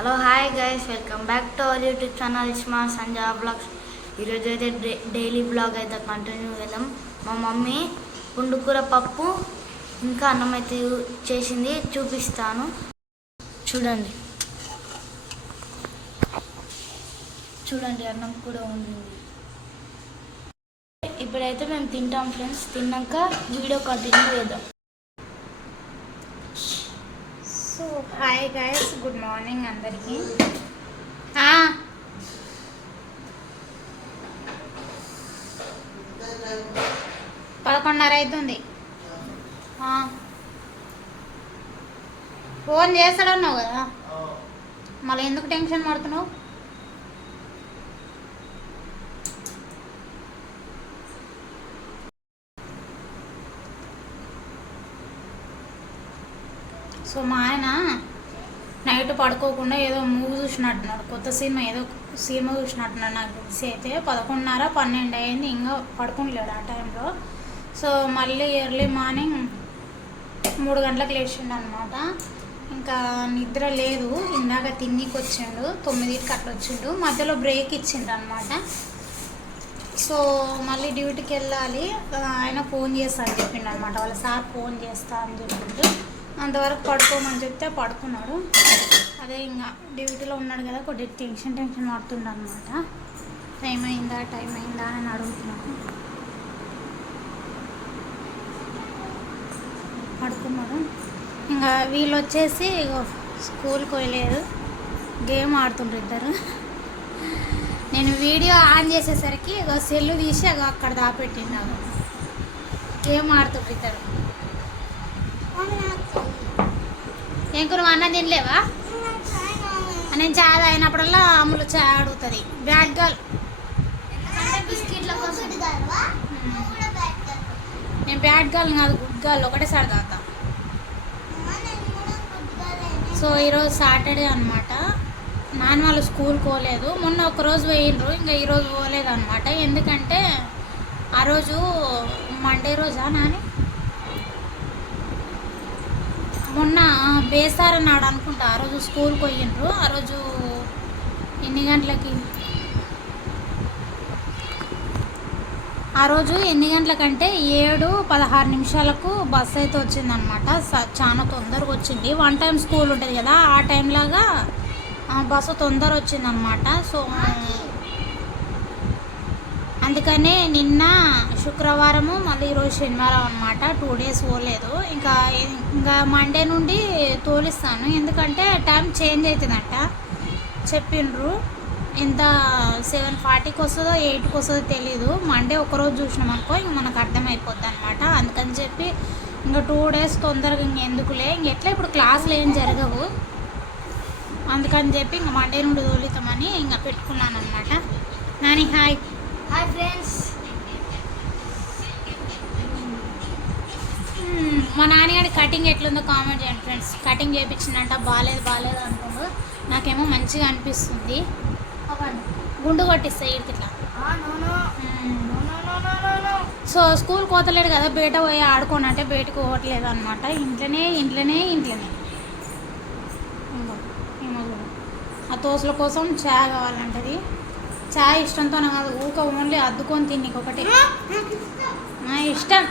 Hello hi guys, welcome back to our YouTube channel Isma Sanja vlogs. ఈరోజు అయితే daily blog అయితే continue చేద్దాం. మా మమ్మీ పుండుకూర పప్పు ఇంకా అన్నం అయితే చేసింది, చూపిస్తాను చూడండి. చూడండి అన్నం కూడా ఉంది. ఇప్పుడైతే మేము తింటాం ఫ్రెండ్స్. తిన్నాక వీడియో కంటిన్యూ చేద్దాం. So hi guys, good morning అందరికీ. 11:30 అవుతుంది. ఫోన్ చేస్తాడన్నావు కదా, మళ్ళీ ఎందుకు టెన్షన్ పడుతున్నావు? సో మా ఆయన నైట్ పడుకోకుండా ఏదో మూవీ చూసినట్టున్నాడు, కొత్త సినిమా ఏదో సినిమా చూసినట్టున్నాడు. నాకు తెలిసి అయితే 11:30, 12 అయింది, ఇంకా పడుకోలేడు ఆ టైంలో. సో మళ్ళీ ఎర్లీ మార్నింగ్ 3 గంటలకు లేచిండు అనమాట. ఇంకా నిద్ర లేదు. ఇందాక తిన్నికి వచ్చిండు, 9కి అట్లా వచ్చిండు. మధ్యలో బ్రేక్ ఇచ్చిండు అనమాట. సో మళ్ళీ డ్యూటీకి వెళ్ళాలి. ఆయన ఫోన్ చేస్తా అని చెప్పిండు అనమాట. వాళ్ళ సార్ ఫోన్ చేస్తా అని చెప్పిండు. అంతవరకు పడుకోమని చెప్తే పడుకున్నాడు. అదే ఇంకా డ్యూటీలో ఉన్నాడు కదా, కొద్దిగా టెన్షన్ పడుతుండ అనమాట. టైం అయిందా అని అడుగుతున్నాడు. పడుకున్నాడు. ఇంకా వీళ్ళు వచ్చేసి స్కూల్కి పోయలేదు, గేమ్ ఆడుతుండ్రు ఇద్దరు. నేను వీడియో ఆన్ చేసేసరికి సెల్లు తీసి అక్కడ దాపెట్టిండు. గేమ్ ఆడుతుండ్రు ఇద్దరు. ఏం కూర అన్నం తినలేవా? నేను చాయ్ అయినప్పుడల్లా అమ్ములు చాయ్ అడుగుతుంది. Bad girl. బిస్కెట్ల కోసం నేను బ్యాడ్ గర్ల్ కాదు, గుడ్ గర్ల్. ఒకటేసారి తాగుతా. సో ఈరోజు సాటర్డే అనమాట. నాన్న వాళ్ళు స్కూల్కి పోలేదు. మొన్న ఒకరోజు పోయిండ్రు, ఇంకా ఈరోజు పోలేదు అనమాట. ఎందుకంటే ఆ రోజు మండే రోజా నాని, మొన్న బేసార నాడు అనుకుంటా, ఆ రోజు స్కూల్కి పోయిండ్రు. ఆ రోజు ఎన్ని గంటలకంటే 7:16 బస్సు అయితే వచ్చిందనమాట. చాలా తొందరగా వచ్చింది. 1 టైం స్కూల్ ఉంటుంది కదా, ఆ టైంలాగా బస్సు తొందర వచ్చిందనమాట. సో అందుకనే నిన్న శుక్రవారము, మళ్ళీ ఈరోజు శనివారం అనమాట. 2 డేస్ పోలేదు. ఇంకా మండే నుండి తోలిస్తాను. ఎందుకంటే టైం చేంజ్ అవుతుందంట చెప్పిండ్రు. ఎంత 7:40కి వస్తుందో 8కి వస్తుందో తెలీదు. మండే ఒకరోజు చూసినాం అనుకో, ఇంక మనకు అర్థమైపోద్ది అనమాట. అందుకని చెప్పి ఇంకా 2 డేస్ తొందరగా ఇంకెందుకులే, ఇంకెట్లా ఇప్పుడు క్లాసులు ఏం జరగవు, అందుకని చెప్పి ఇంక మండే నుండి తోలుతామని ఇంకా పెట్టుకున్నాను అనమాట. Nani hi friends. మా నాన్నగారి కటింగ్ ఎట్లుందో కామెంట్ చేయండి ఫ్రెండ్స్. కటింగ్ చేయించిందంట, బాగాలేదు అనుకుంటూ. నాకేమో మంచిగా అనిపిస్తుంది. గుండు కొట్టిస్తాయి ఇట్లా. సో స్కూల్ కోతలేడు కదా, బయట పోయి ఆడుకోనంటే బయటకు పోవట్లేదు అనమాట. ఇంట్లోనే ఆ తోసుల కోసం చాయ్ కావాలంటది. చాయ్ ఇష్టంతో కాదు, ఓన్లీ అద్దుకొని తిని ఒకటి నా ఇష్టం.